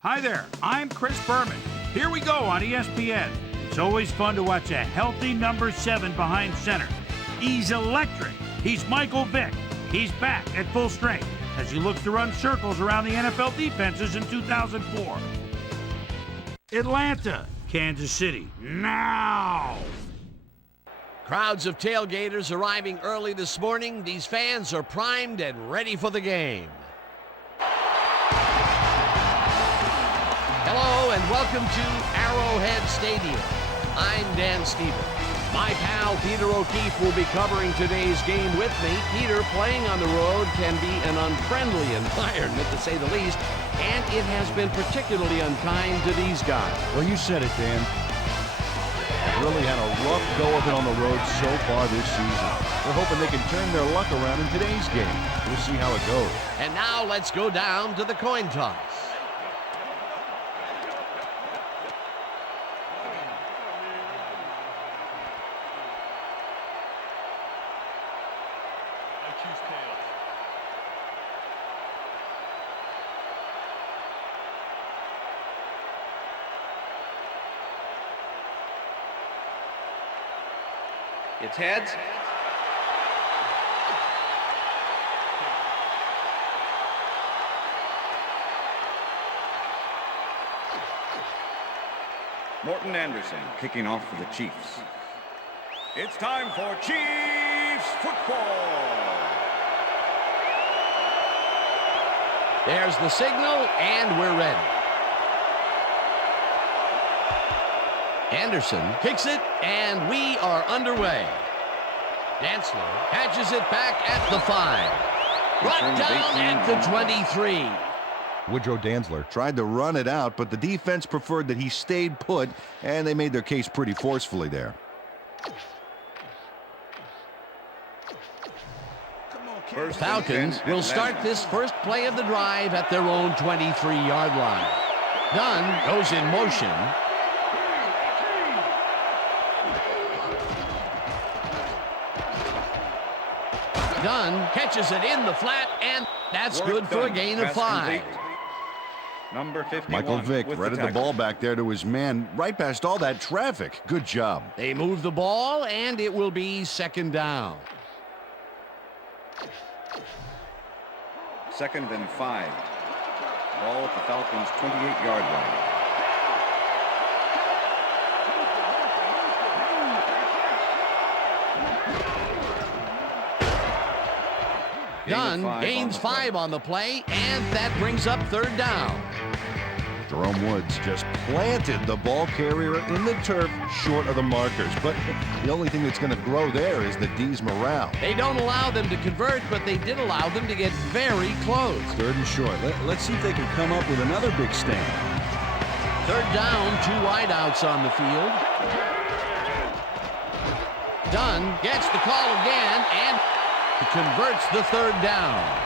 Hi there, I'm Chris Berman. Here we go on ESPN. It's always fun to watch a healthy number 7 behind center. He's electric. He's Michael Vick. He's back at full strength as he looks to run circles around the NFL defenses in 2004. Atlanta, Kansas City, now! Crowds of tailgaters arriving early this morning. These fans are primed and ready for the game. Hello and welcome to Arrowhead Stadium. I'm Dan Stevens. My pal Peter O'Keefe will be covering today's game with me. Peter, playing on the road can be an unfriendly environment, to say the least, and it has been particularly unkind to these guys. Well, you said it, Dan. They've really had a rough go of it on the road so far this season. We're hoping they can turn their luck around in today's game. We'll see how it goes. And now let's go down to the coin toss. It's heads. Morton Anderson kicking off for the Chiefs. It's time for Chiefs football. There's the signal, and we're ready. Anderson kicks it, and we are underway. Dantzler catches it back at the 5. Brought down at the 23. Woodrow Dantzler tried to run it out, but the defense preferred that he stayed put, and they made their case pretty forcefully there. The Falcons will start this first play of the drive at their own 23-yard line. Dunn goes in motion. Dunn catches it in the flat, and that's good for a gain of 5. Number 51. Michael Vick threaded the ball back there to his man right past all that traffic. Good job. They move the ball, and it will be second down. 2nd and 5. Ball at the Falcons' 28-yard line. Dunn gains 5 on the play, and that brings up third down. Jerome Woods just planted the ball carrier in the turf short of the markers. But the only thing that's going to grow there is the D's morale. They don't allow them to convert, but they did allow them to get very close. 3rd and short. Let's see if they can come up with another big stand. Third down, 2 wideouts on the field. Dunn gets the call again, and he converts the third down.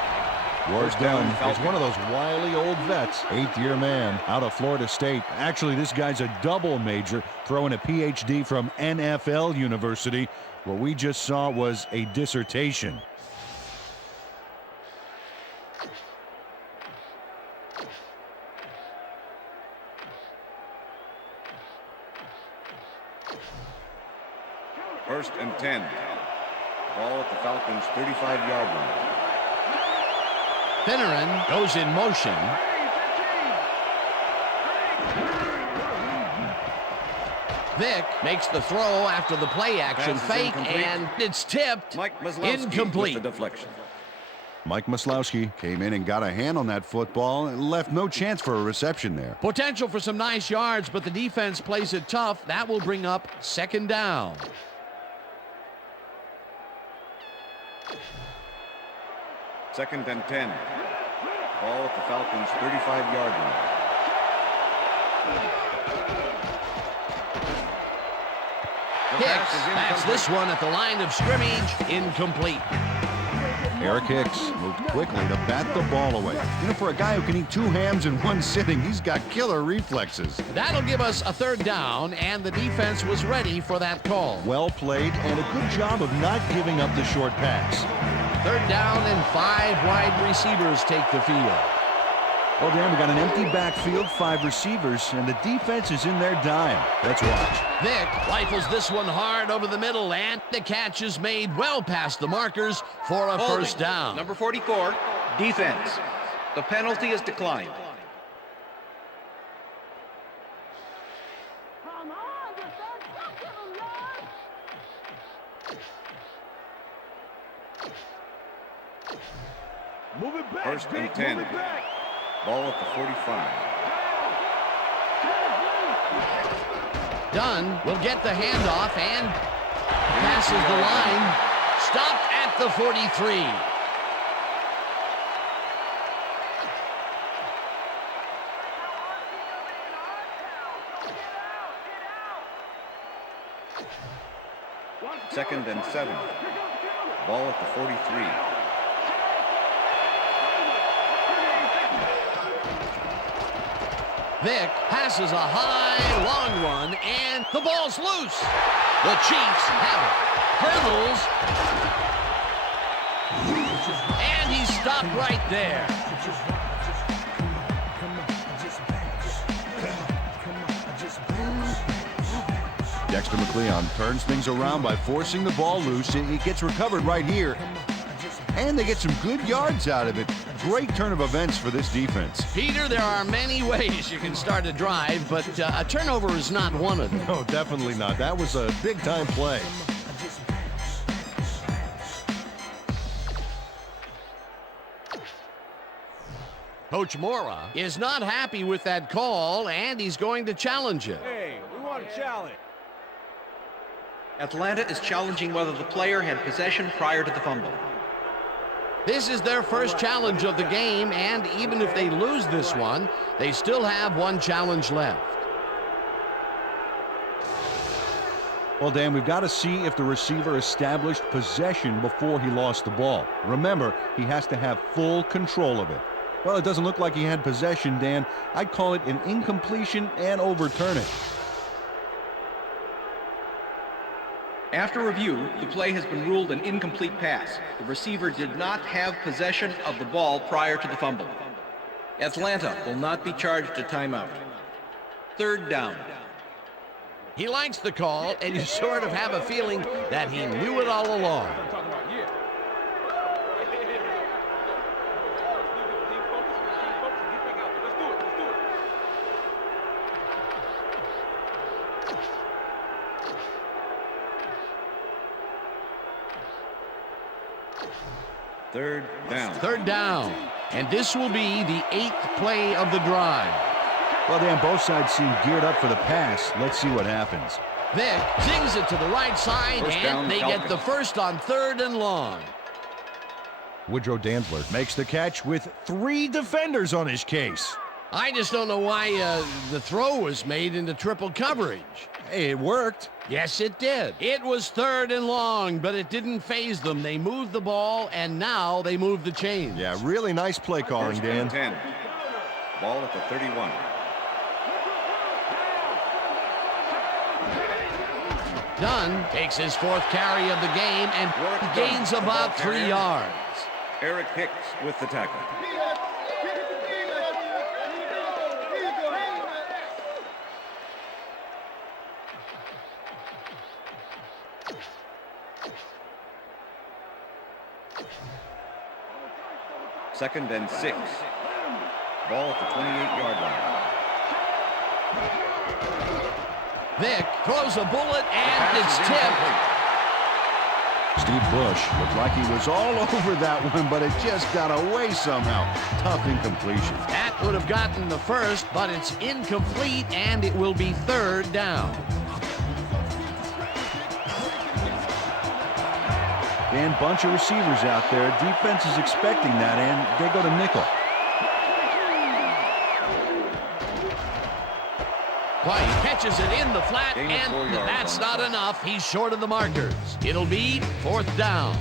Ward's Dunn is one of those wily old vets, 8th-year man out of Florida State. Actually, this guy's a double major, throwing a PhD from NFL University. What we just saw was a dissertation. First and 10. Ball at the Falcons' 35-yard line. Finneran goes in motion. Vick makes the throw after the play action fake, and it's tipped. Incomplete. With the deflection. Mike Maslowski came in and got a hand on that football and left no chance for a reception there. Potential for some nice yards, but the defense plays it tough. That will bring up second down. Second and 10. Ball at the Falcons' 35-yard line. Hicks bats this one at the line of scrimmage. Incomplete. Eric Hicks moved quickly to bat the ball away. You know, for a guy who can eat 2 hams in one sitting, he's got killer reflexes. That'll give us a third down, and the defense was ready for that call. Well played, and a good job of not giving up the short pass. Third down, and 5 wide receivers take the field. Well, Dan, we got an empty backfield, 5 receivers, and the defense is in their dime. Let's watch. Vick rifles this one hard over the middle, and the catch is made well past the markers for a first down. Number 44, defense. The penalty is declined. Move it back. First and 10. Ball at the 45. Dunn will get the handoff and passes the line. Stopped at the 43. Second and 7. Ball at the 43. Vick passes a high, long one, and the ball's loose. The Chiefs have it. Hurdles. And he stopped right there. Dexter McLeon turns things around by forcing the ball loose. It gets recovered right here. And they get some good yards out of it. Great turn of events for this defense. Peter, there are many ways you can start a drive, but a turnover is not one of them. No, definitely not. That was a big-time play. Coach Mora is not happy with that call, and he's going to challenge it. Hey, we want a challenge. Atlanta is challenging whether the player had possession prior to the fumble. This is their first challenge of the game, and even if they lose this one, they still have one challenge left. Well, Dan, we've got to see if the receiver established possession before he lost the ball. Remember, he has to have full control of it. Well, it doesn't look like he had possession, Dan. I'd call it an incompletion and overturn it. After review, the play has been ruled an incomplete pass. The receiver did not have possession of the ball prior to the fumble. Atlanta will not be charged a timeout. Third down. He likes the call, and you sort of have a feeling that he knew it all along. Third down. Third down, and this will be the 8th play of the drive. Well, Dan, both sides seem geared up for the pass. Let's see what happens. Vick zings it to the right side, First down, and they Falcons. get the first on 3rd and long. Woodrow Dantzler makes the catch with 3 defenders on his case. I just don't know why the throw was made into triple coverage. Hey, it worked. Yes, it did. It was 3rd and long, but it didn't faze them. They moved the ball, and now they move the chains. Yeah, really nice play calling, First Dan. and 10. Ball at the 31. Dunn takes his 4th carry of the game and gains about 3 yards. Eric Hicks with the tackle. Second and 6. Ball at the 28-yard line. Vick throws a bullet, and it's tipped. Steve Bush looked like he was all over that one, but it just got away somehow. Tough incompletion. That would have gotten the first, but it's incomplete, and it will be 3rd down. Dan, bunch of receivers out there. Defense is expecting that, and they go to nickel. White catches it in the flat, Gain of 4 and yards that's on not the enough. He's short of the markers. It'll be 4th down.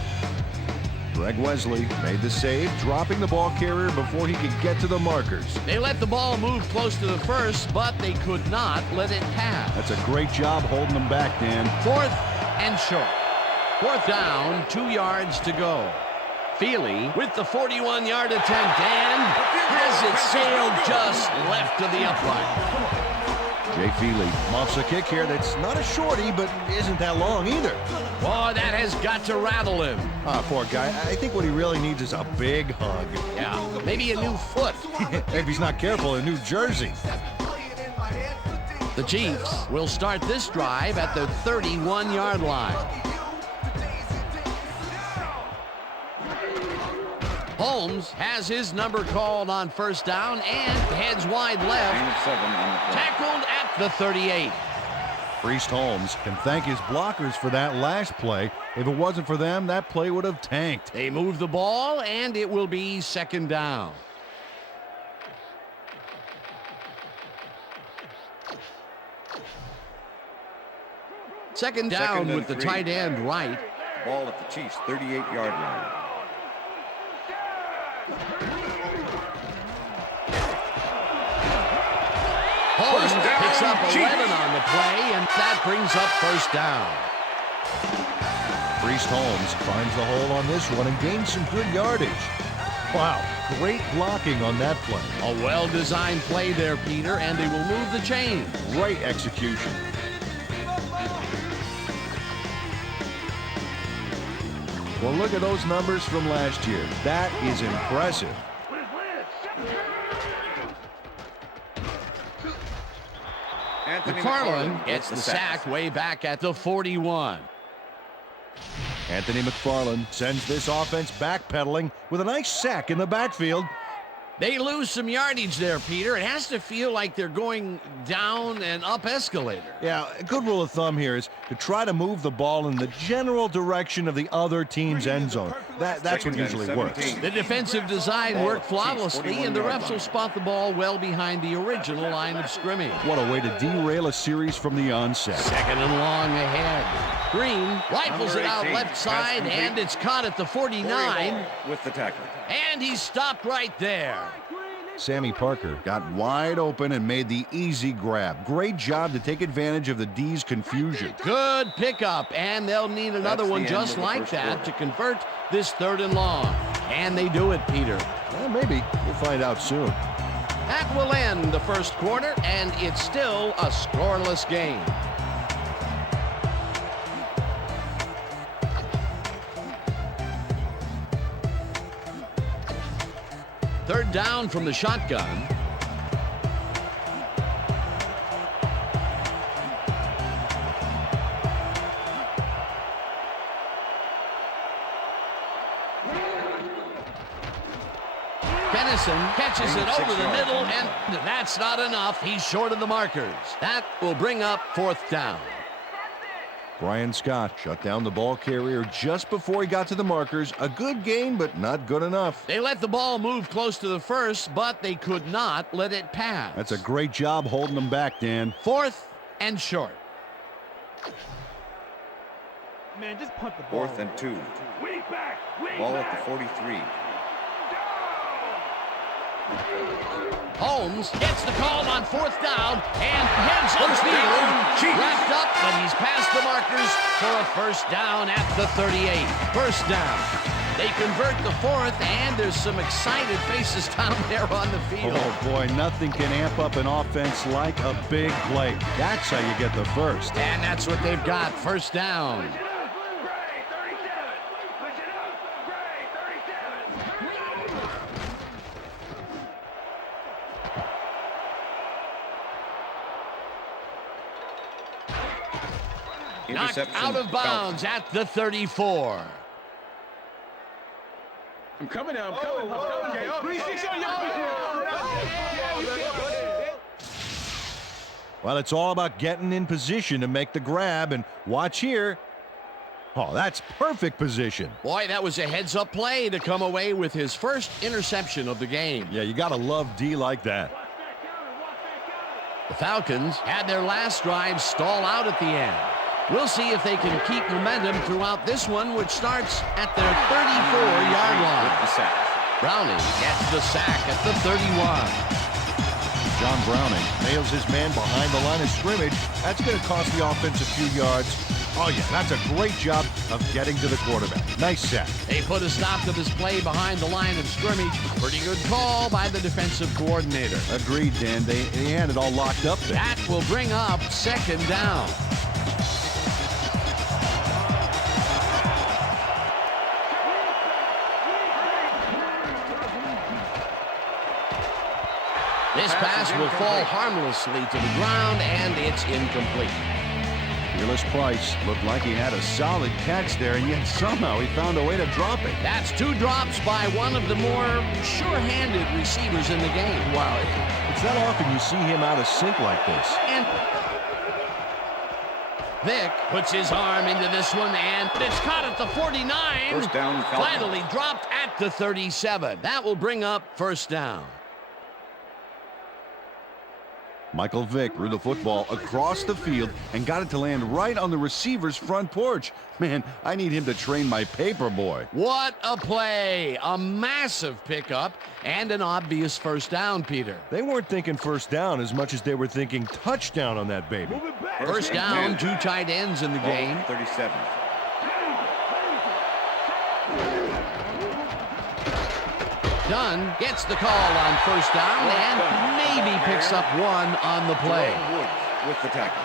Greg Wesley made the save, dropping the ball carrier before he could get to the markers. They let the ball move close to the first, but they could not let it pass. That's a great job holding them back, Dan. 4th and short. 4th down, 2 yards to go. Feely with the 41-yard attempt and has it sailed just left of the upright. Jay Feely muffs a kick here that's not a shorty, but isn't that long either. Boy, that has got to rattle him. Ah, poor guy. I think what he really needs is a big hug. Yeah, maybe a new foot. If he's not careful, a new jersey. The Chiefs will start this drive at the 31-yard line. Holmes has his number called on first down and heads wide left. Tackled at the 38. Priest Holmes can thank his blockers for that last play. If it wasn't for them, that play would have tanked. They move the ball, and it will be second down. Second down with the tight end right. Ball at the Chiefs' 38-yard line. Holmes picks up 11 on the play, and that brings up first down. Priest Holmes finds the hole on this one and gains some good yardage. Wow, great blocking on that play. A well-designed play there, Peter, and they will move the chain. Great execution. Well, look at those numbers from last year. That is impressive. McFarland gets the sack way back at the 41. Anthony McFarland sends this offense backpedaling with a nice sack in the backfield. They lose some yardage there, Peter. It has to feel like they're going down and up escalator. Yeah, a good rule of thumb here is to try to move the ball in the general direction of the other team's end zone. That's what usually works. The defensive design worked flawlessly, and the refs will spot the ball well behind the original line of scrimmage. What a way to derail a series from the onset. Second and long ahead. Green rifles it out left side, and it's caught at the 49. With the tackle. And he's stopped right there. Sammy Parker got wide open and made the easy grab. Great job to take advantage of the D's confusion. Good pickup, and they'll need another one just like that to convert this third and long. And they do it, Peter. Well, maybe. We'll find out soon. That will end the first quarter, and it's still a scoreless game. Third down from the shotgun. Kennison catches it over the middle, and that's not enough. He's short of the markers. That will bring up fourth down. Brian Scott shut down the ball carrier just before he got to the markers. A good gain, but not good enough. They let the ball move close to the first, but they could not let it pass. That's a great job holding them back, Dan. Fourth and short. Man, just punt the ball. 4th and 2. Ball at the 43. Holmes gets the call on fourth down and heads upfield. Wrapped up, but he's past the markers for a first down at the 38. First down. They convert the fourth, and there's some excited faces down there on the field. Oh, boy, nothing can amp up an offense like a big play. That's how you get the first. And that's what they've got. First down. Knocked out of bounds at the 34. I'm coming now. I'm coming. Well, it's all about getting in position to make the grab, and watch here. Oh, that's perfect position. Boy, that was a heads-up play to come away with his first interception of the game. Yeah, you got to love D like that. The Falcons had their last drive stall out at the end. We'll see if they can keep momentum throughout this one, which starts at their 34-yard line. Browning gets the sack at the 31. John Browning nails his man behind the line of scrimmage. That's going to cost the offense a few yards. Oh, yeah, that's a great job of getting to the quarterback. Nice sack. They put a stop to this play behind the line of scrimmage. Pretty good call by the defensive coordinator. Agreed, Dan. They had it all locked up there. That will bring up second down. This pass will fall harmlessly to the ground, and it's incomplete. Fearless Price looked like he had a solid catch there, and yet somehow he found a way to drop it. That's 2 drops by one of the more sure-handed receivers in the game. Wow, it's not often you see him out of sync like this. And Vick puts his arm into this one, and it's caught at the 49. First down, Falcons. Finally dropped at the 37. That will bring up first down. Michael Vick threw the football across the field and got it to land right on the receiver's front porch. Man, I need him to train my paper boy. What a play. A massive pickup and an obvious first down, Peter. They weren't thinking first down as much as they were thinking touchdown on that baby. First down, 2 tight ends in the game. 37. Dunn gets the call on first down and maybe picks up one on the play. Woods with the tackle.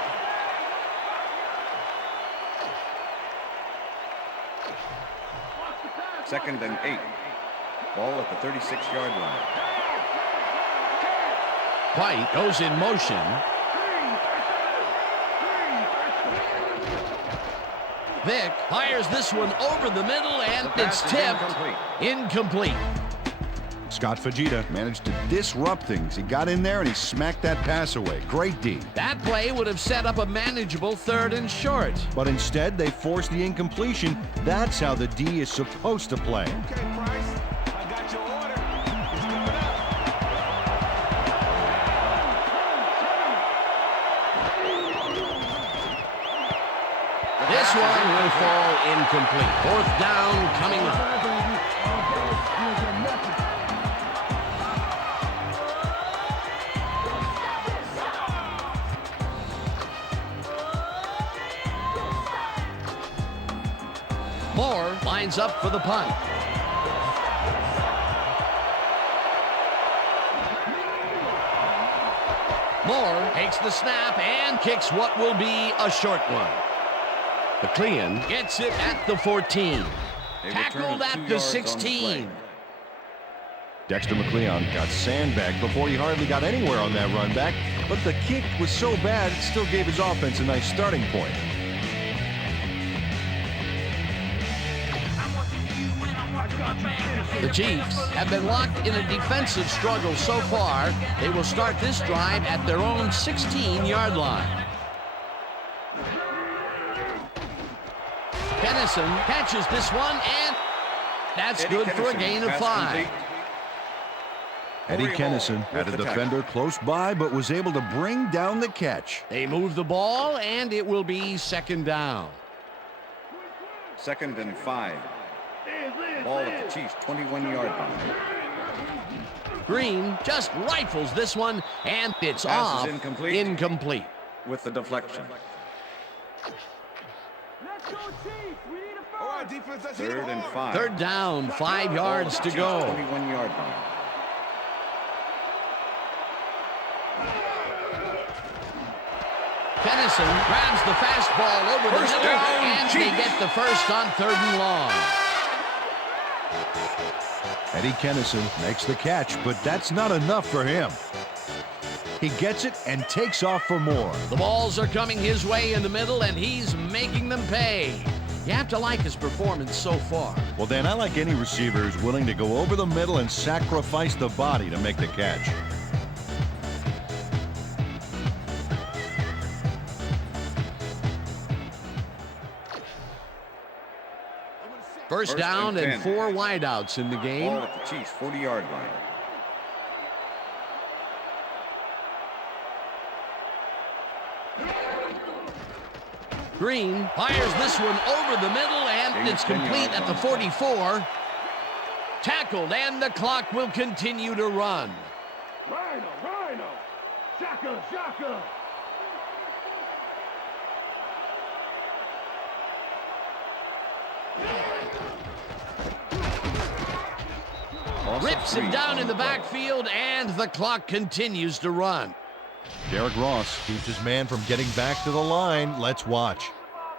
Second and 8. Ball at the 36-yard line. White goes in motion. Vick fires this one over the middle, and it's tipped. Incomplete. Scott Fajita managed to disrupt things. He got in there and he smacked that pass away. Great D. That play would have set up a manageable 3rd and short. But instead, they forced the incompletion. That's how the D is supposed to play. Okay, Price. I got your order. It's coming up. This one will fall incomplete. 4th down coming up. Moore lines up for the punt. Moore takes the snap and kicks what will be a short one. McLean gets it at the 14. Tackled at the 16. Dexter McLeon got sandbagged before he hardly got anywhere on that run back, but the kick was so bad it still gave his offense a nice starting point. The Chiefs have been locked in a defensive struggle so far. They will start this drive at their own 16-yard line. Kennison catches this one, and that's good for a gain of 5. Eddie Kennison had a defender close by, but was able to bring down the catch. They move the ball, and it will be 2nd down. 2nd and 5. Ball at the Chiefs' 21-yard line. Green just rifles this one, and it's Pass off. is incomplete. Incomplete. With the deflection. Let's go, Chiefs. We need a All right, defense, let's hit 3rd and hard. 5. 3rd down, 5 yards to go. 21-yard line. Kennison grabs the fastball over the First middle, down, and Chiefs. they get the first on 3rd and long. Eddie Kennison makes the catch, but that's not enough for him. He gets it and takes off for more. The balls are coming his way in the middle, and he's making them pay. You have to like his performance so far. Well, Dan, I like any receiver who's willing to go over the middle and sacrifice the body to make the catch. First down and 4 wideouts in the game. Ball at the Chiefs' 40-yard line. Green fires this one over the middle, and it's complete at the 44. Tackled, and the clock will continue to run. Rhino. Shaka. rips him down in the backfield, and the clock continues to run. Derek Ross keeps his man from getting back to the line. Let's watch.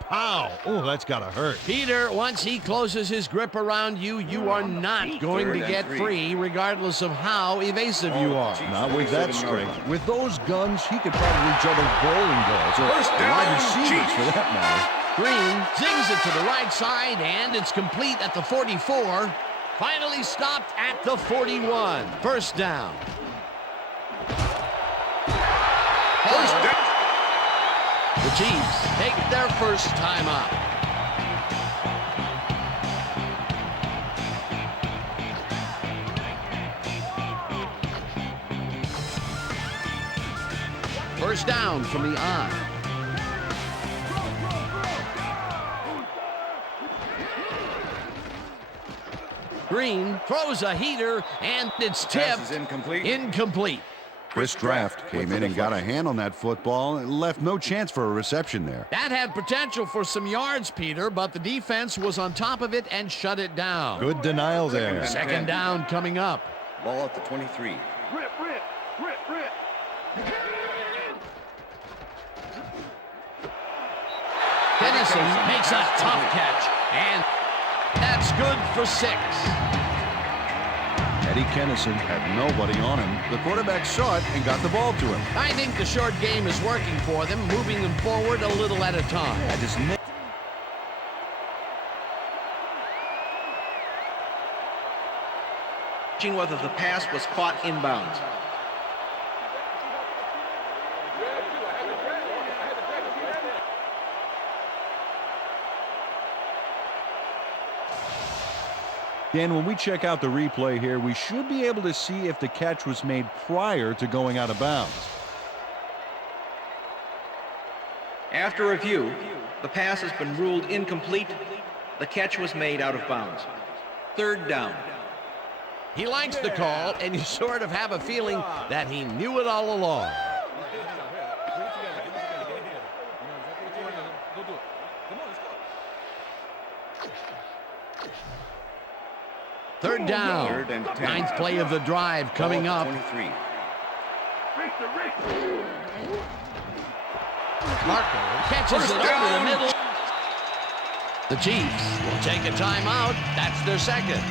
Pow! Oh, that's gotta hurt. Peter, once he closes his grip around you, you are not going to get free, regardless of how evasive you are. Not with that strength. With those guns, he could probably juggle bowling balls or wide receivers for that matter. Green zings it to the right side, and it's complete at the 44. Finally stopped at the 41. First down. First down. The Chiefs take their first timeout. First down from the I. Green throws a heater, and it's Pass tipped. is incomplete. Incomplete. Chris Draft came in and got a hand on that football and left no chance for a reception there. That had potential for some yards, Peter, but the defense was on top of it and shut it down. Good denial there. Second down coming up. Ball at the 23. Dennison makes a tough catch, and that's good for 6. Eddie Kennison had nobody on him. The quarterback saw it and got the ball to him. I think the short game is working for them, moving them forward a little at a time. That is Whether the pass was caught inbounds. Dan, when we check out the replay here, we should be able to see if the catch was made prior to going out of bounds. After review, the pass has been ruled incomplete. The catch was made out of bounds. Third down. He likes the call, and you sort of have a feeling that he knew it all along. Third down. Third and 10. Ninth play of the drive coming up. 23. Marco catches it over the middle. The Chiefs will take a timeout. That's their second.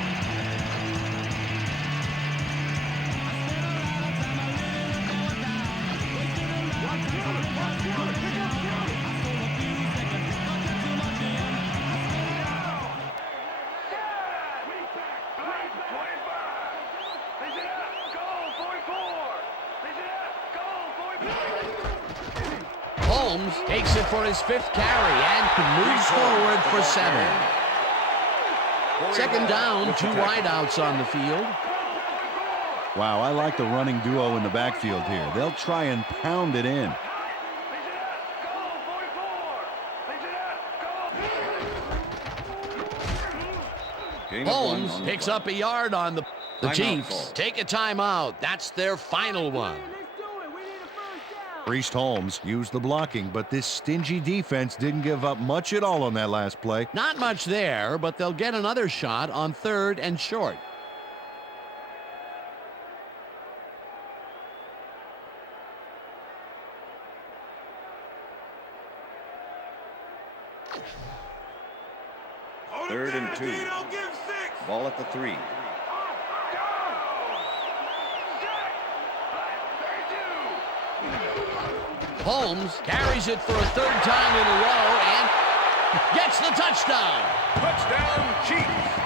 Holmes takes it for his 5th carry and moves forward for 7. Second down, 2 wideouts on the field. Wow, I like the running duo in the backfield here. They'll try and pound it in. Holmes picks up a yard on the Chiefs. Take a timeout. That's their final one. Priest Holmes used the blocking, but this stingy defense didn't give up much at all on that last play. Not much there, but they'll get another shot on 3rd and short. Third and 2. Ball at the 3. Holmes carries it for a 3rd time in a row and gets the touchdown. Touchdown, Chiefs.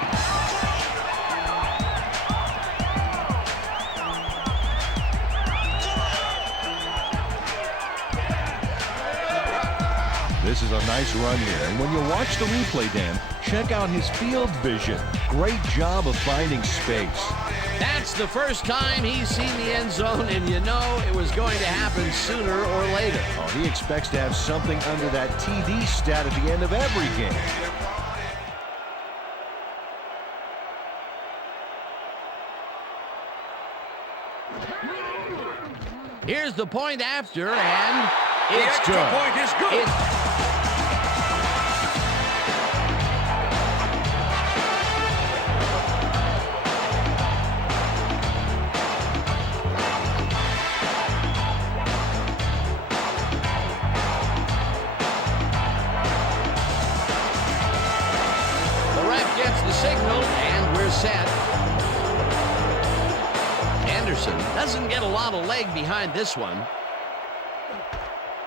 This is a nice run here, and when you watch the replay, Dan, check out his field vision. Great job of finding space. That's the first time he's seen the end zone, and you know it was going to happen sooner or later. Oh, he expects to have something under that TD stat at the end of every game. Here's the point after, and The it's extra good. point is good. about a leg behind this one.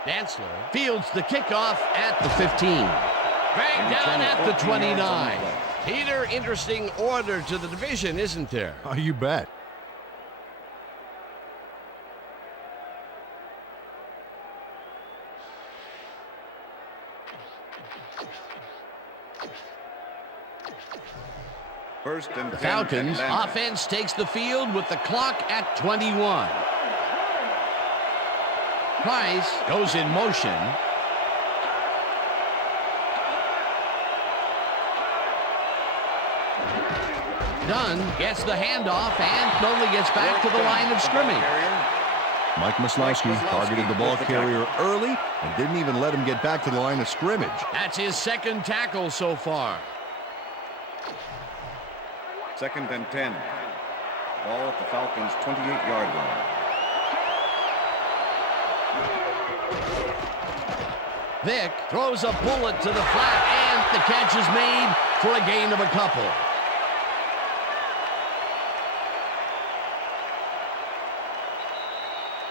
Dantzler fields the kickoff at the 15. Dragged down at the 29. Peter, interesting order to the division, isn't there? Oh, you bet. First and 10. Falcons Atlanta. offense takes the field with the clock at 21. Price goes in motion. Dunn gets the handoff and only gets back to the line of scrimmage. Mike Maslowski targeted the ball carrier early and didn't even let him get back to the line of scrimmage. That's his second tackle so far. Second and 10. Ball at the Falcons' 28-yard line. Vick throws a bullet to the flat, and the catch is made for a gain of a couple.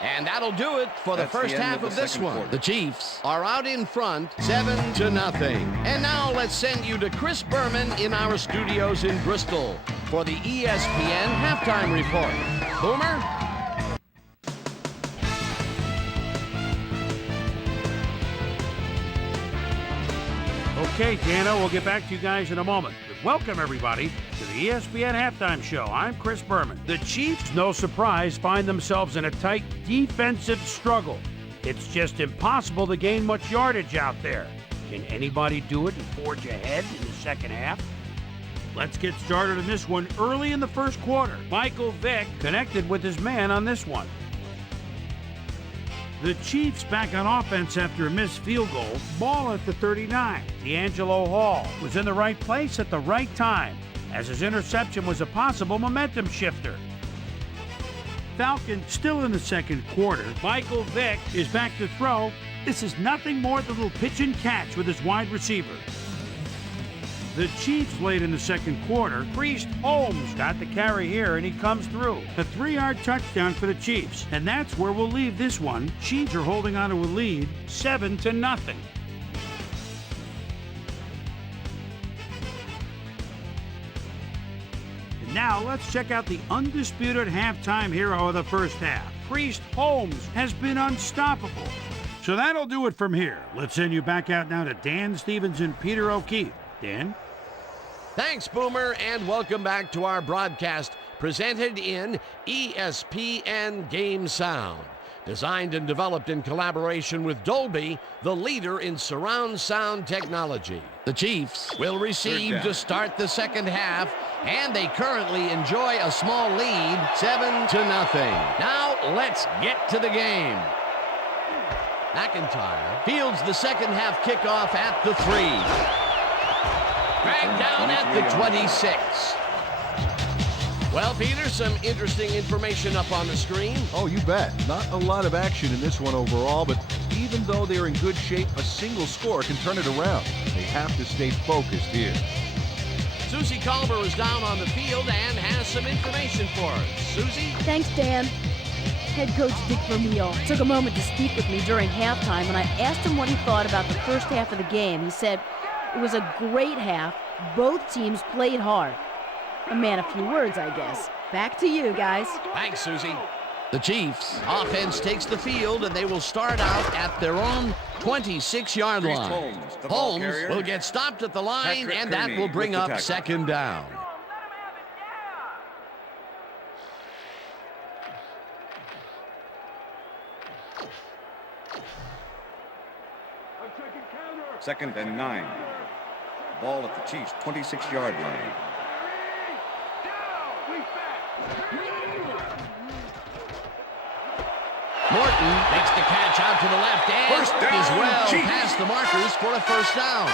And that'll do it for the first half of this one. The Chiefs are out in front, 7-0. And now let's send you to Chris Berman in our studios in Bristol for the ESPN halftime report. Boomer? Okay, Dano, we'll get back to you guys in a moment. But welcome, everybody, to the ESPN Halftime Show. I'm Chris Berman. The Chiefs, no surprise, find themselves in a tight defensive struggle. It's just impossible to gain much yardage out there. Can anybody do it and forge ahead in the second half? Let's get started on this one early in the first quarter. Michael Vick connected with his man on this one. The Chiefs back on offense after a missed field goal. Ball at the 39. D'Angelo Hall was in the right place at the right time, as his interception was a possible momentum shifter. Falcons still in the second quarter. Michael Vick is back to throw. This is nothing more than a little pitch and catch with his wide receiver. The Chiefs late in the second quarter. Priest Holmes got the carry here, and he comes through. A 3-yard touchdown for the Chiefs, and that's where we'll leave this one. Chiefs are holding on to a lead, 7-0. And now let's check out the undisputed halftime hero of the first half. Priest Holmes has been unstoppable. So that'll do it from here. Let's send you back out now to Dan Stevens and Peter O'Keefe. Dan? Thanks, Boomer, and welcome back to our broadcast presented in ESPN Game Sound. Designed and developed in collaboration with Dolby, the leader in surround sound technology. The Chiefs will receive to start the second half, and they currently enjoy a small lead, 7-0. Now, let's get to the game. McIntyre fields the second half kickoff at the 3. Dragged down at the 26. Well, Peter, some interesting information up on the screen. Oh, you bet. Not a lot of action in this one overall, but even though they're in good shape, a single score can turn it around. They have to stay focused here. Susie Culver is down on the field and has some information for us. Susie? Thanks, Dan. Head coach Dick Vermeil took a moment to speak with me during halftime, and I asked him what he thought about the first half of the game. He said, "It was a great half. Both teams played hard." A man of few words, I guess. Back to you, guys. Thanks, Susie. The Chiefs offense takes the field, and they will start out at their own 26-yard line. Holmes will get stopped at the line, and that will bring up second down. Second and 9. Ball at the Chiefs' 26-yard line. Morton makes the catch out to the left and First down, is well Chiefs. past the markers for a first down.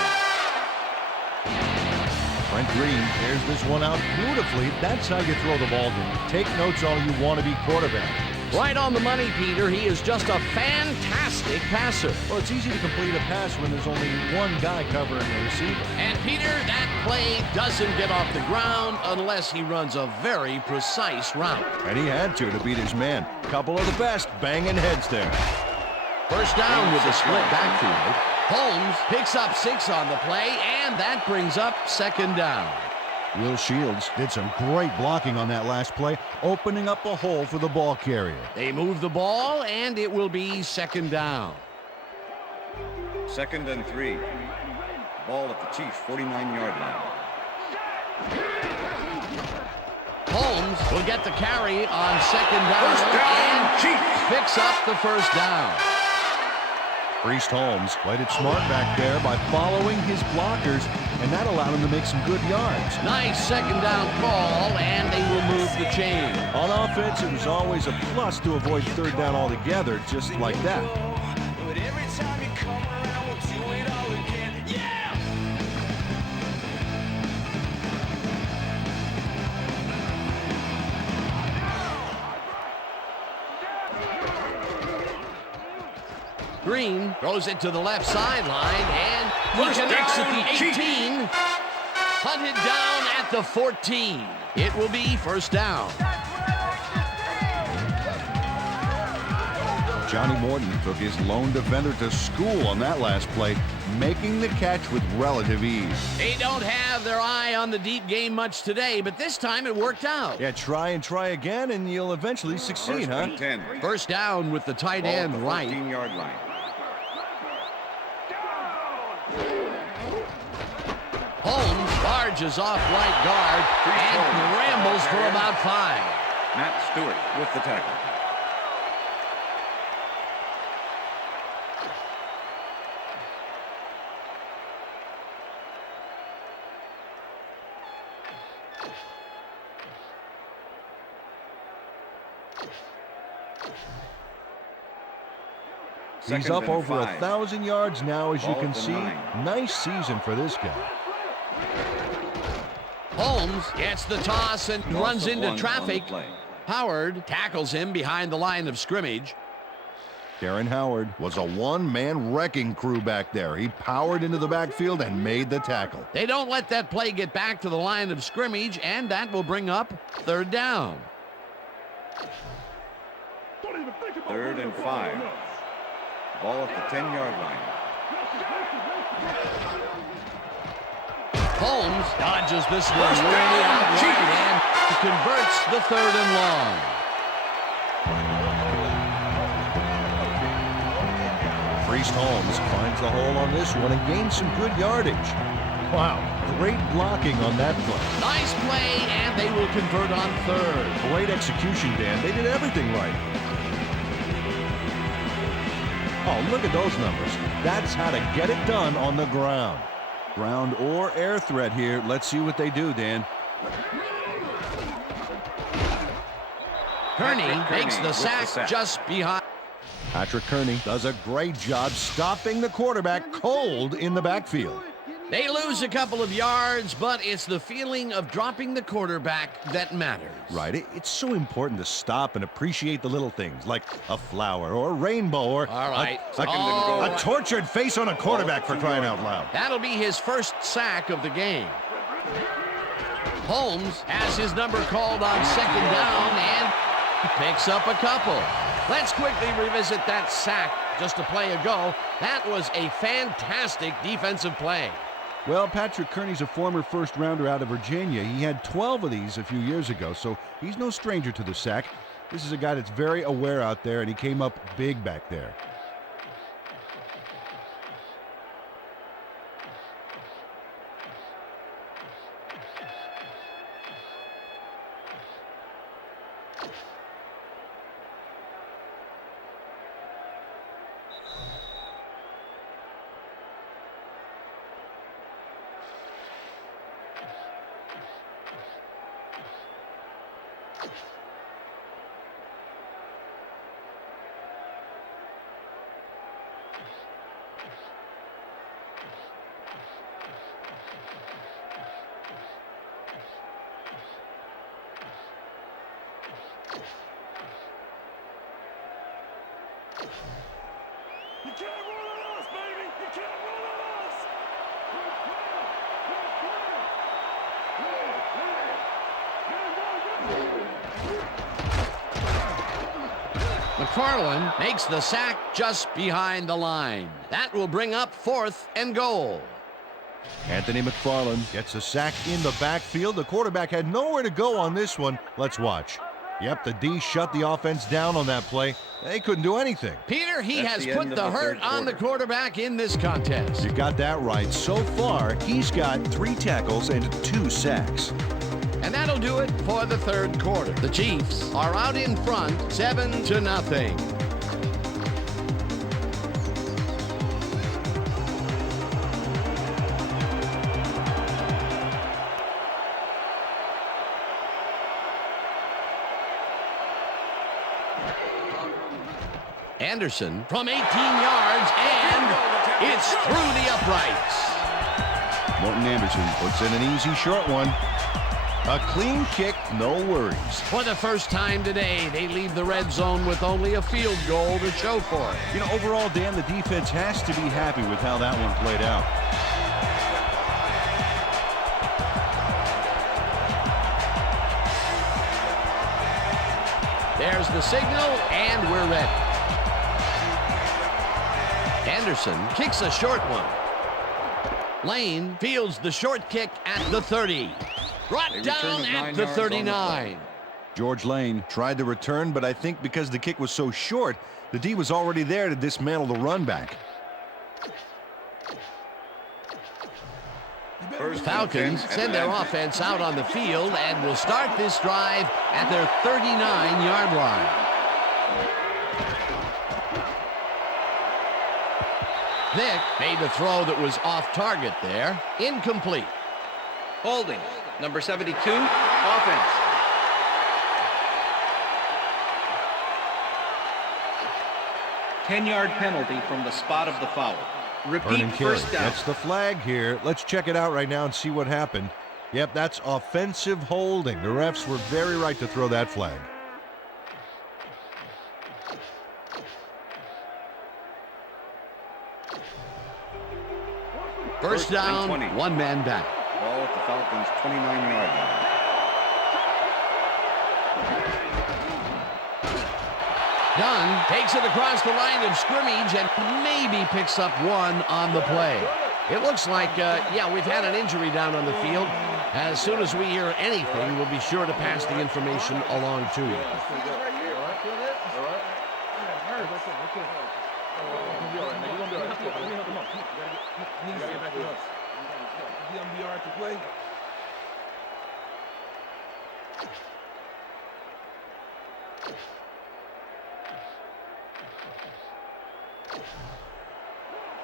Frank Green tears this one out beautifully. That's how you throw the ball game. Take notes all you want to be quarterback. Right on the money, Peter. He is just a fantastic passer. Well, it's easy to complete a pass when there's only one guy covering the receiver. And Peter, that play doesn't get off the ground unless he runs a very precise route. And he had to beat his man. Couple of the best banging heads there. First down with a split backfield. Holmes picks up 6 on the play, and that brings up second down. Will Shields did some great blocking on that last play, opening up a hole for the ball carrier. They move the ball, and it will be second down. 2nd and 3. Ball at the Chiefs' 49-yard line. Holmes will get the carry on second down. First down, and Chiefs. picks up the first down. Priest Holmes played it smart back there by following his blockers, and that allowed him to make some good yards. Nice second down call, and they will move the chain. On offense, it was always a plus to avoid third down altogether, just like that. But every time you come around, we'll do it all again. Yeah! Green throws it to the left sideline, and he First connects down, at the 18. Chiefs. Hunted down at the 14. It will be first down. Johnny Morton took his lone defender to school on that last play, making the catch with relative ease. They don't have their eye on the deep game much today, but this time it worked out. Yeah, try and try again, and you'll eventually succeed, 1st huh? and 10. First down with the tight Ball at end the right. 14-yard line. Holmes barges off right guard and rambles for about 5. Matt Stewart with the tackle. He's 2nd up and over 5. 1,000 yards now, as you Ball can at the see. 9. Nice season for this guy. Holmes gets the toss and Loss runs of into 1 on the traffic. play. Howard tackles him behind the line of scrimmage. Darren Howard was a one-man wrecking crew back there. He powered into the backfield and made the tackle. They don't let that play get back to the line of scrimmage, and that will bring up third down. 3rd and 5. Ball at the 10-yard line. Holmes dodges this one First way down, out right Chiefs. and converts the 3rd and long. Priest Holmes finds the hole on this one and gains some good yardage. Wow, great blocking on that play. Nice play, and they will convert on 3rd. Great execution, Dan. They did everything right. Oh, look at those numbers. That's how to get it done on the ground. Ground or air threat here. Let's see what they do, Dan. Kearney Kearney makes the with the sack sack. just behind. Patrick Kearney does a great job stopping the quarterback cold in the backfield. They lose a couple of yards, but it's the feeling of dropping the quarterback that matters. Right. It's so important to stop and appreciate the little things, like a flower or a rainbow or All right. a tortured face on a quarterback, for crying out loud. That'll be his first sack of the game. Holmes has his number called on second down and picks up a couple. Let's quickly revisit that sack just a play ago. That was a fantastic defensive play. Well, Patrick Kearney's a former first-rounder out of Virginia. He had 12 of these a few years ago, so he's no stranger to the sack. This is a guy that's very aware out there, and he came up big back there. You can't run on us, baby! You can't run on us! McFarland makes the sack just behind the line. That will bring up 4th and goal. Anthony McFarland gets a sack in the backfield. The quarterback had nowhere to go on this one. Let's watch. Yep, the D shut the offense down on that play. They couldn't do anything. Peter, he That's has the put end of the the hurt third on the quarter. quarterback in this contest. You got that right. So far, he's got 3 tackles and 2 sacks. And that'll do it for the third quarter. The Chiefs are out in front, 7-0. Anderson from 18 yards, and it's through the uprights. Morton Anderson puts in an easy short one. A clean kick, no worries. For the first time today, they leave the red zone with only a field goal to show for it. You know, overall, Dan, the defense has to be happy with how that one played out. There's the signal, and we're ready. Anderson kicks a short one. Lane fields the short kick at the 30. Brought A return down of at 9 the yards on the 39. George Lane tried to return, but I think because the kick was so short, the D was already there to dismantle the run back. Falcons send their offense out on the field and will start this drive at their 39-yard line. Vick made the throw that was off target there. Incomplete. Holding. Number 72, offense. Ten-yard penalty from the spot of the foul. Repeat Vernon Carey first down. gets the flag here. Let's check it out right now and see what happened. Yep, that's offensive holding. The refs were very right to throw that flag. First down, 20. one man back. Ball at the Falcons' 29-yard line. Dunn takes it across the line of scrimmage and maybe picks up one on the play. It looks like, yeah, we've had an injury down on the field. As soon as we hear anything, we'll be sure to pass the information along to you.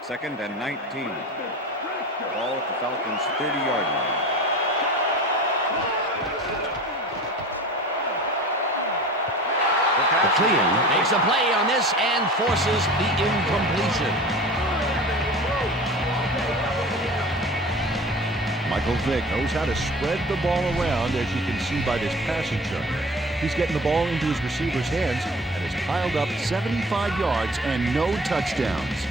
Second and 19. Ball at the Falcons' 30-yard line. McLean makes a play on this and forces the incompletion. Michael Vick knows how to spread the ball around, as you can see by this passing chart. He's getting the ball into his receiver's hands and has piled up 75 yards and no touchdowns.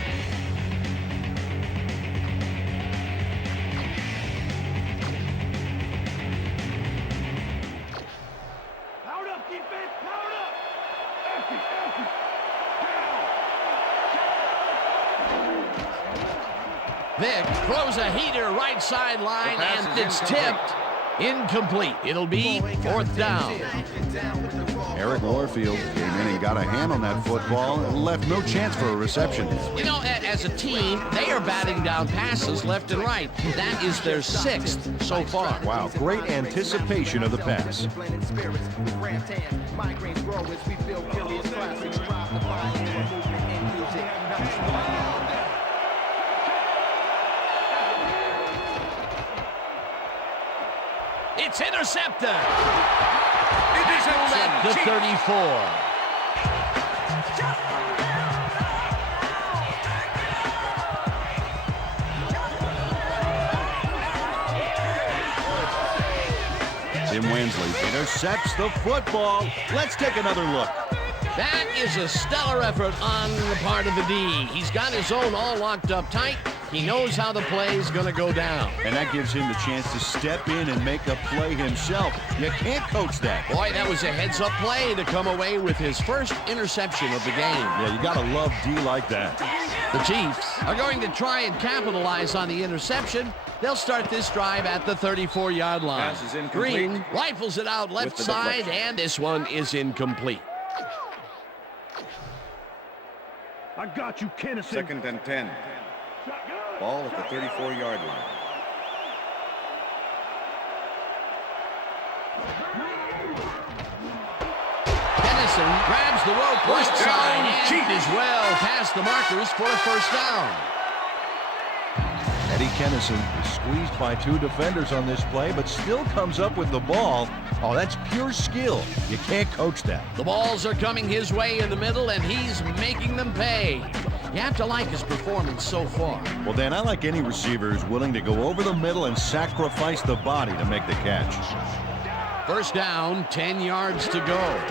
Vick throws a heater right sideline, and it's tipped. Incomplete. It'll be fourth down. Eric Warfield came in and got a hand on that football and left no chance for a reception. You know, as a team, they are batting down passes left and right. That is their sixth so far. Wow, great anticipation of the pass. It's intercepted. Interception. At the 34. Tim Wansley intercepts the football. Let's take another look. That is a stellar effort on the part of the D. He's got his own all locked up tight. He knows how the play is going to go down. And that gives him the chance to step in and make a play himself. You can't coach that. Boy, that was a heads-up play to come away with his first interception of the game. Yeah, you got to love D like that. The Chiefs are going to try and capitalize on the interception. They'll start this drive at the 34-yard line. Pass is incomplete. Green rifles it out left With the side, deflection. and this one is incomplete. I got you, Kennison. 2nd and 10. Ball at the 34-yard line. Kennison grabs the rope right First down, side and Chiefs. is well past the markers for a first down. Eddie Kennison is squeezed by 2 defenders on this play, but still comes up with the ball. Oh, that's pure skill. You can't coach that. The balls are coming his way in the middle, and he's making them pay. You have to like his performance so far. Well, Dan, I like any receiver who's willing to go over the middle and sacrifice the body to make the catch. First down, 10 yards to go.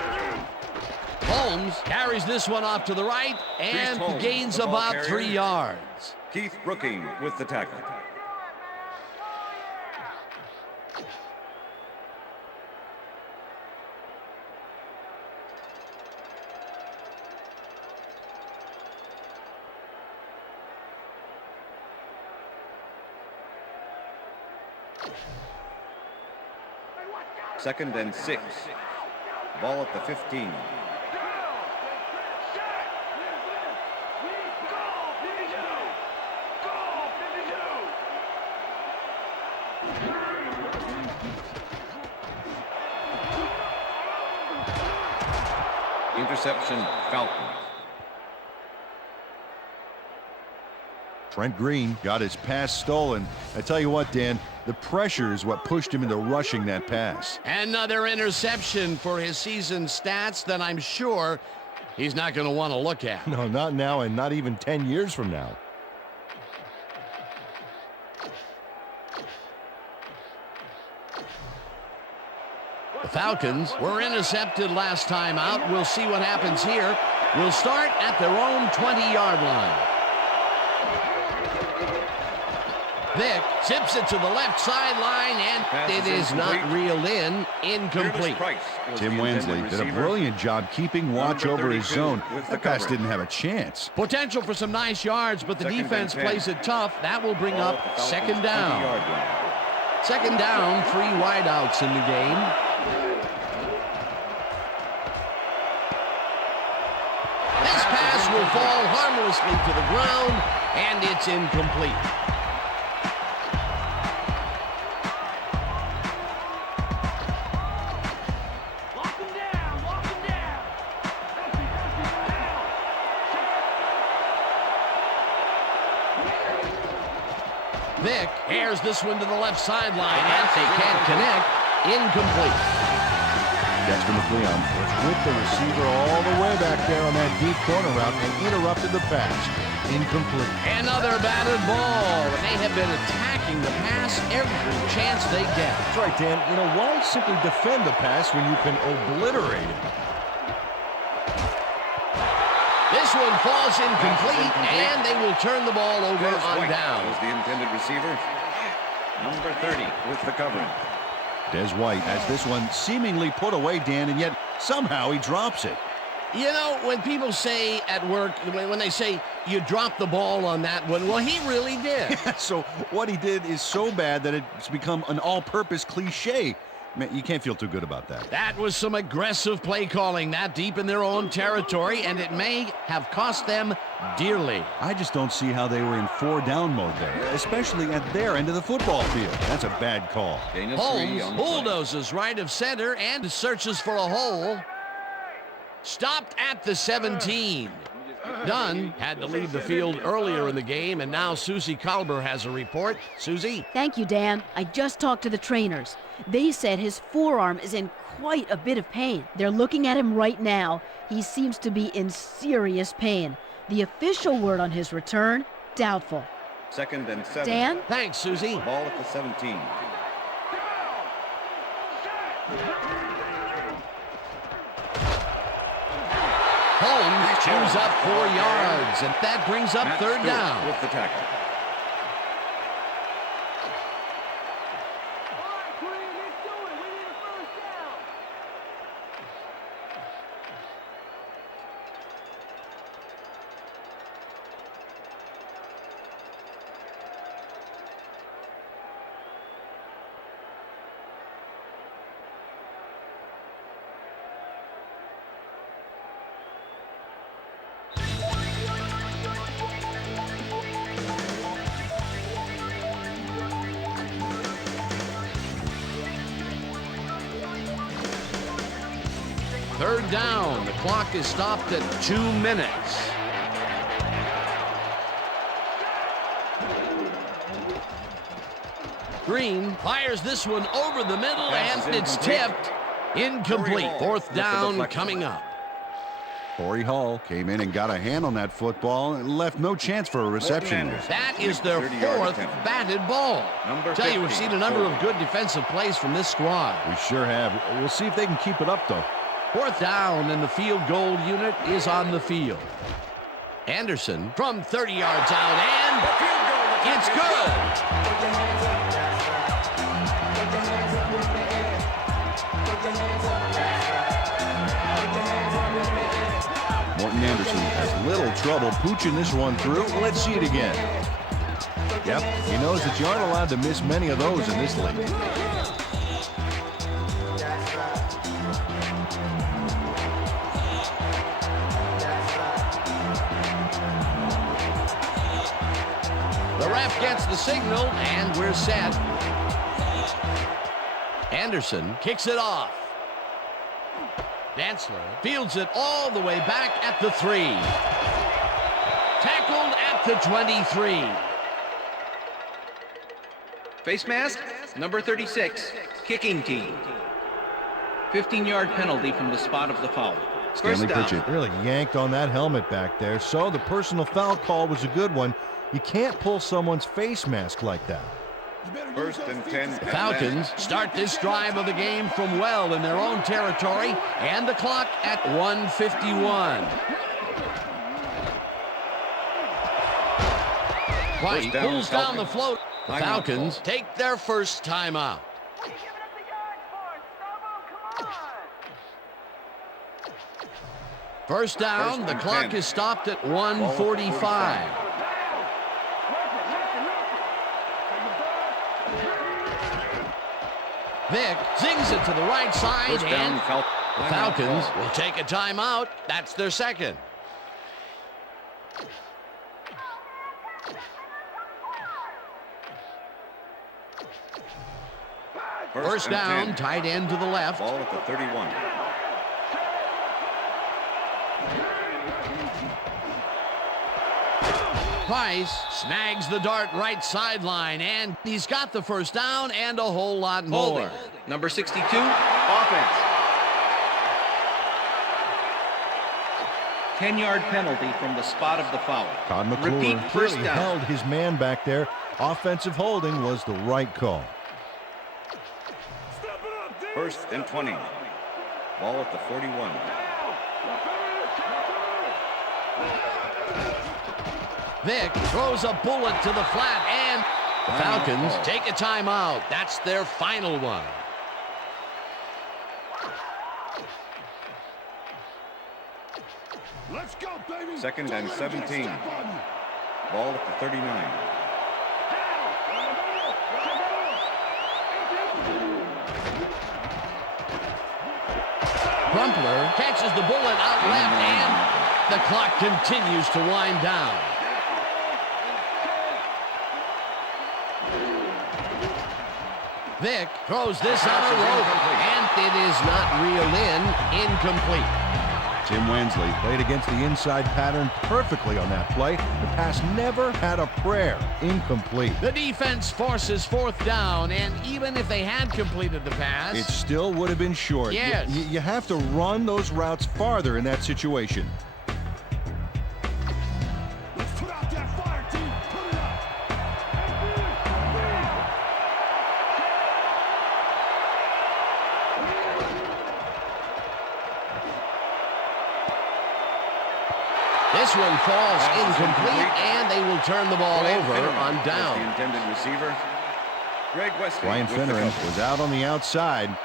Holmes carries this one off to the right and Holmes, gains the ball about carrier. 3 yards. Keith Brooking with the tackle. Second and 6. Ball at the 15. Interception, Falcons. Trent Green got his pass stolen. I tell you what, Dan, the pressure is what pushed him into rushing that pass. Another interception for his season stats that I'm sure he's not going to want to look at. No, not now, and not even 10 years from now. The Falcons were intercepted last time out. We'll see what happens here. We'll start at their own 20-yard line. Vick zips it to the left sideline, and Pass it is is not incomplete. reeled in. Incomplete. Price was Tim the intended Wensley did a receiver. brilliant job keeping watch Number over his 32 zone. with the That pass coverage. didn't have a chance. Potential for some nice yards, but the Second and defense 10. plays it tough. That will bring Ball up at the Falcons' second down. 20-yard line. Second down, 3 wideouts in the game. This pass will fall harmlessly to the ground, and it's incomplete. Vick airs this one to the left sideline, and they can't connect. Incomplete. Dexter McLeon was with the receiver all the way back there on that deep corner route and interrupted the pass. Incomplete. Another batted ball. They have been attacking the pass every chance they get. That's right, Dan. You know, why simply defend the pass when you can obliterate it? This one falls incomplete, and they will turn the ball over Des on White down. was the intended receiver. Number 30 with the covering. Des White has this one seemingly put away, Dan, and yet somehow he drops it. You know, when people say at work, when they say you dropped the ball on that one, well, he really did. So what he did is so bad that it's become an all-purpose cliche. Man, you can't feel too good about that. That was some aggressive play calling that deep in their own territory, and it may have cost them dearly. I just don't see how they were in 4-down mode there, especially at their end of the football field. That's a bad call. Gain of 3 Holmes on the play. bulldozes right of center and searches for a hole. Stopped at the 17. Dunn had to leave the field earlier in the game, and now Susie Kalber has a report. Susie? Thank you, Dan. I just talked to the trainers. They said his forearm is in quite a bit of pain. They're looking at him right now. He seems to be in serious pain. The official word on his return, doubtful. Second and 7. Dan? Thanks, Susie. Ball at the 17. Holmes chews up 4 yards, and that brings up Matt 3rd Stewart down. with the tackle. Third down. The clock is stopped at 2 minutes. Green fires this one over the middle, Pass and is it's incomplete. tipped. Incomplete. Hall 4th with the down deflection. coming up. Corey Hall came in and got a hand on that football and left no chance for a reception. Anderson. That is their 30-yard 4th attempt. batted ball. Number Tell you, we've 15, seen a number of Foley. good defensive plays from this squad. We sure have. We'll see if they can keep it up, though. 4th down, and the field goal unit is on the field. Anderson from 30 yards out, and The field goal it's attempt is good. Morton Anderson has little trouble pooching this one through. Let's see it again. Yep, he knows that you aren't allowed to miss many of those in this league. The ref gets the signal, and we're set. Anderson kicks it off. Dantzler fields it all the way back at the 3. Tackled at the 23. Face mask, number 36, kicking team. 15-yard penalty from the spot of the foul. Stanley First down. Pritchett really yanked on that helmet back there, so the personal foul call was a good one. You can't pull someone's face mask like that. 1st and 10. The Falcons start this drive of the game from well in their own territory, and the clock at 1:51. White First down, pulls down the Falcons. float. The Timeout Falcons call. take their first timeout. First down, First the and clock 10. is stopped at Ball at the 1:45. Vick zings it to the right side, First down, and the Falcons will take a timeout. That's their second. First and down, 10. tight end to the left. Ball at the 31. Price snags the dart right sideline, and he's got the first down and a whole lot more. Holding. Number 62, offense. 10-yard penalty from the spot of the foul. Todd McClure Repeat first really down. held his man back there. Offensive holding was the right call. 1st and 20. Ball at the 41. Vick throws a bullet to the flat, and the Falcons take a timeout. That's their final one. Let's go, baby. 2nd and 17. Ball at the 39. Crumpler catches the bullet out left, and the clock continues to wind down. Vick throws this on a rope, and it is not reeled in. Incomplete. Tim Wensley played against the inside pattern perfectly on that play. The pass never had a prayer. Incomplete. The defense forces 4th down, and even if they had completed the pass, It still would have been short. Yes. You have to run those routes farther in that situation. Let's put out that fire, team. Put it up. falls incomplete, and they will turn the ball over on The down. intended receiver. Greg Wesley Ryan with the Finneran coverage. was out on the outside,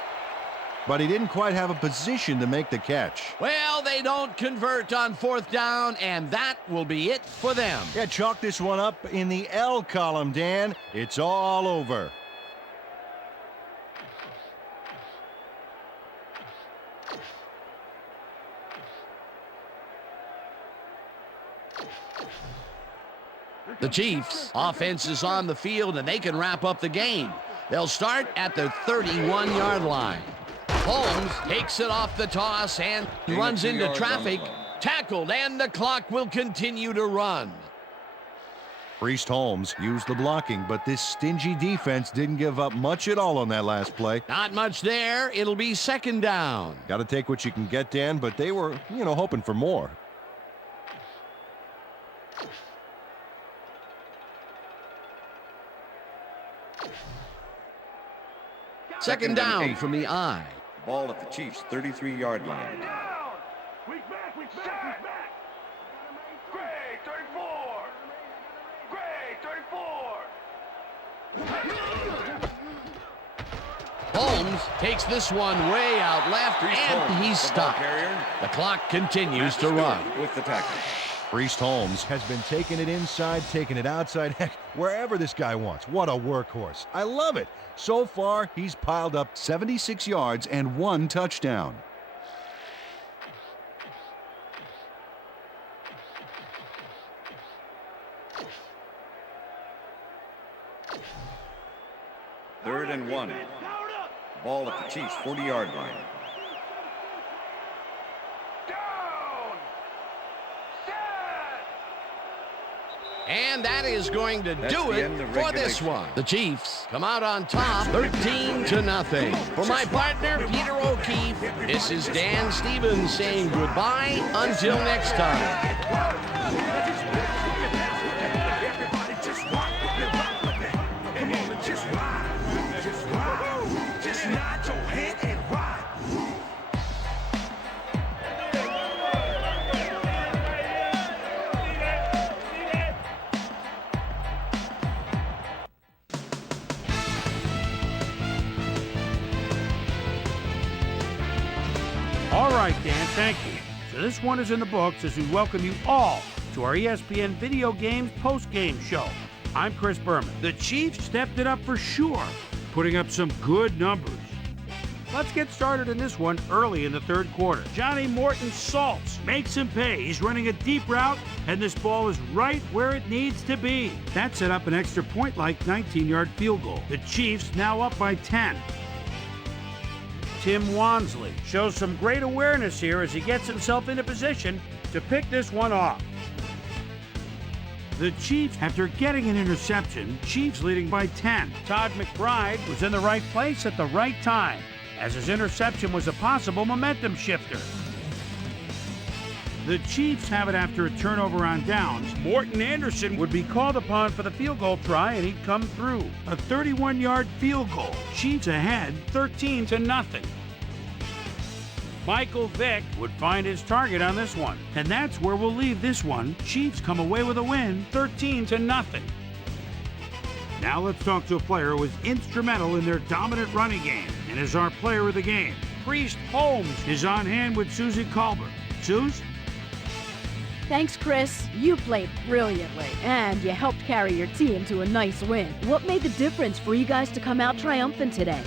but he didn't quite have a position to make the catch. Well, they don't convert on 4th down, and that will be it for them. Yeah, chalk this one up in the L column, Dan. It's all over. The Chiefs' offense is on the field, and they can wrap up the game. They'll start at the 31-yard line. Holmes takes it off the toss and runs of 2 into yards on the traffic. play. Tackled, and the clock will continue to run. Priest Holmes used the blocking, but this stingy defense didn't give up much at all on that last play. Not much there. It'll be 2nd down. Got to take what you can get, Dan, but they were, hoping for more. Second down from the I. Ball at the Chiefs' 33-yard line. Weak back, weak back, weak back. Gray, 34. Gray, 34. Holmes takes this one way out left, and he's The ball stopped. carrier. The clock continues to run. With the tackle. Priest Holmes has been taking it inside, taking it outside, heck, wherever this guy wants. What a workhorse. I love it. So far, he's piled up 76 yards and 1 touchdown. Third and 1. Ball at the Chiefs' 40-yard line. Down. Set. And that is going to That's do the it end of for this regulation. one. The Chiefs come out on top 13-0. For my partner, Peter O'Keefe, this is Dan Stevens saying goodbye until next time. All right, Dan, thank you. So this one is in the books as we welcome you all to our ESPN Video Games post-game show. I'm Chris Berman. The Chiefs stepped it up for sure, putting up some good numbers. Let's get started in this one early in the third quarter. Johnny Morton salts, makes him pay. He's running a deep route, and this ball is right where it needs to be. That set up an extra point-like 19-yard field goal. The Chiefs now up by 10. Tim Wansley shows some great awareness here as he gets himself into position to pick this one off. The Chiefs, after getting an interception, Chiefs leading by 10. Todd McBride was in the right place at the right time, as his interception was a possible momentum shifter. The Chiefs have it after a turnover on downs. Morton Anderson would be called upon for the field goal try, and he'd come through. A 31-yard field goal. Chiefs ahead 13-0. Michael Vick would find his target on this one. And that's where we'll leave this one. Chiefs come away with a win, 13-0. Now let's talk to a player who was instrumental in their dominant running game and is our player of the game. Priest Holmes is on hand with Susie Colbert. Suze? Thanks, Chris. You played brilliantly, and you helped carry your team to a nice win. What made the difference for you guys to come out triumphant today?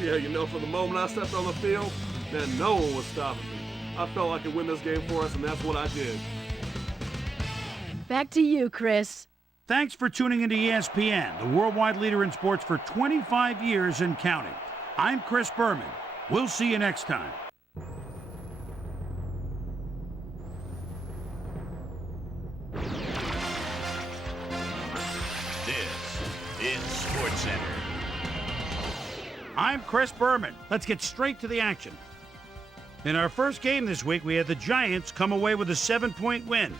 Yeah, from the moment I stepped on the field, then no one was stopping me. I felt I could win this game for us, and that's what I did. Back to you, Chris. Thanks for tuning into ESPN, the worldwide leader in sports for 25 years and counting. I'm Chris Berman. We'll see you next time. This is SportsCenter. I'm Chris Berman. Let's get straight to the action. In our first game this week, we had the Giants come away with a 7-point win.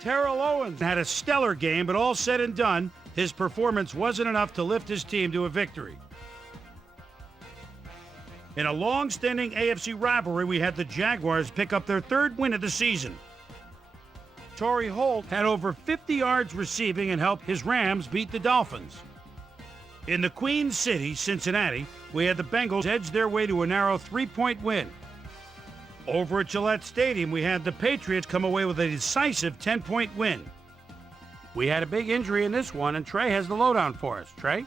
Terrell Owens had a stellar game, but all said and done, his performance wasn't enough to lift his team to a victory. In a long-standing AFC rivalry, we had the Jaguars pick up their third win of the season. Torrey Holt had over 50 yards receiving and helped his Rams beat the Dolphins. In the Queen City, Cincinnati, we had the Bengals edge their way to a narrow 3-point win. Over at Gillette Stadium, we had the Patriots come away with a decisive 10-point win. We had a big injury in this one, and Trey has the lowdown for us. Trey?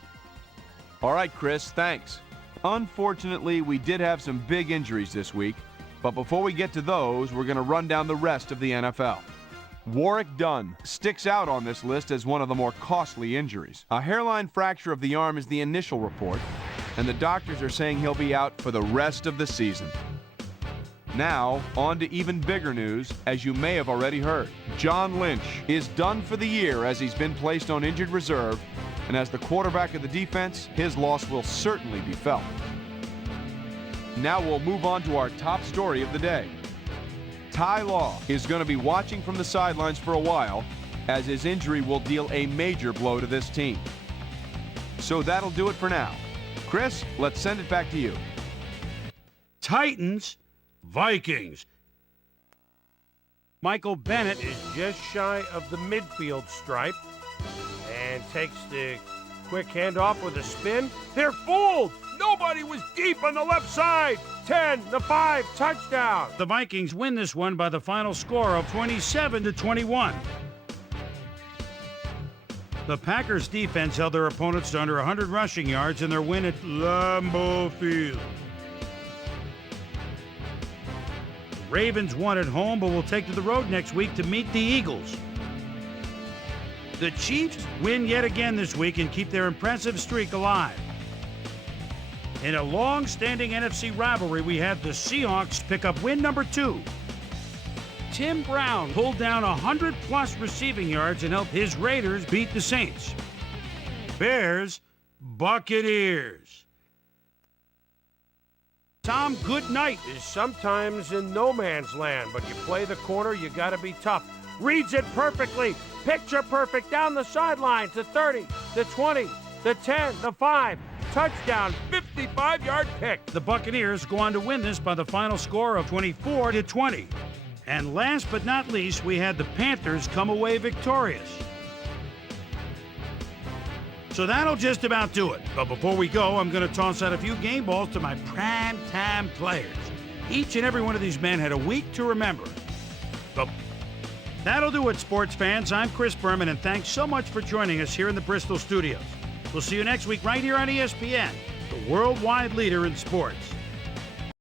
All right, Chris, thanks. Unfortunately, we did have some big injuries this week, but before we get to those, we're going to run down the rest of the NFL. Warwick Dunn sticks out on this list as one of the more costly injuries. A hairline fracture of the arm is the initial report, and the doctors are saying he'll be out for the rest of the season. Now, on to even bigger news, as you may have already heard. John Lynch is done for the year as he's been placed on injured reserve, and as the quarterback of the defense, his loss will certainly be felt. Now we'll move on to our top story of the day. Ty Law is going to be watching from the sidelines for a while, as his injury will deal a major blow to this team. So that'll do it for now. Chris, let's send it back to you. Titans, Vikings. Michael Bennett is just shy of the midfield stripe and takes the quick handoff with a spin. They're fooled! Nobody was deep on the left side! 10-5, touchdown! The Vikings win this one by the final score of 27-21. The Packers defense held their opponents to under 100 rushing yards in their win at Lambeau Field. The Ravens won at home, but will take to the road next week to meet the Eagles. The Chiefs win yet again this week and keep their impressive streak alive. In a long-standing NFC rivalry, we had the Seahawks pick up win number 2. Tim Brown pulled down 100-plus receiving yards and helped his Raiders beat the Saints. Bears, Buccaneers. Tom Goodnight is sometimes in no man's land, but you play the corner, you gotta be tough. Reads it perfectly, picture perfect down the sidelines, the 30, the 20, the 10, the 5. Touchdown, 55-yard pick. The Buccaneers go on to win this by the final score of 24-20. And last but not least, we had the Panthers come away victorious. So that'll just about do it. But before we go, I'm going to toss out a few game balls to my prime-time players. Each and every one of these men had a week to remember. But that'll do it, sports fans. I'm Chris Berman, and thanks so much for joining us here in the Bristol studios. We'll see you next week right here on ESPN, the worldwide leader in sports.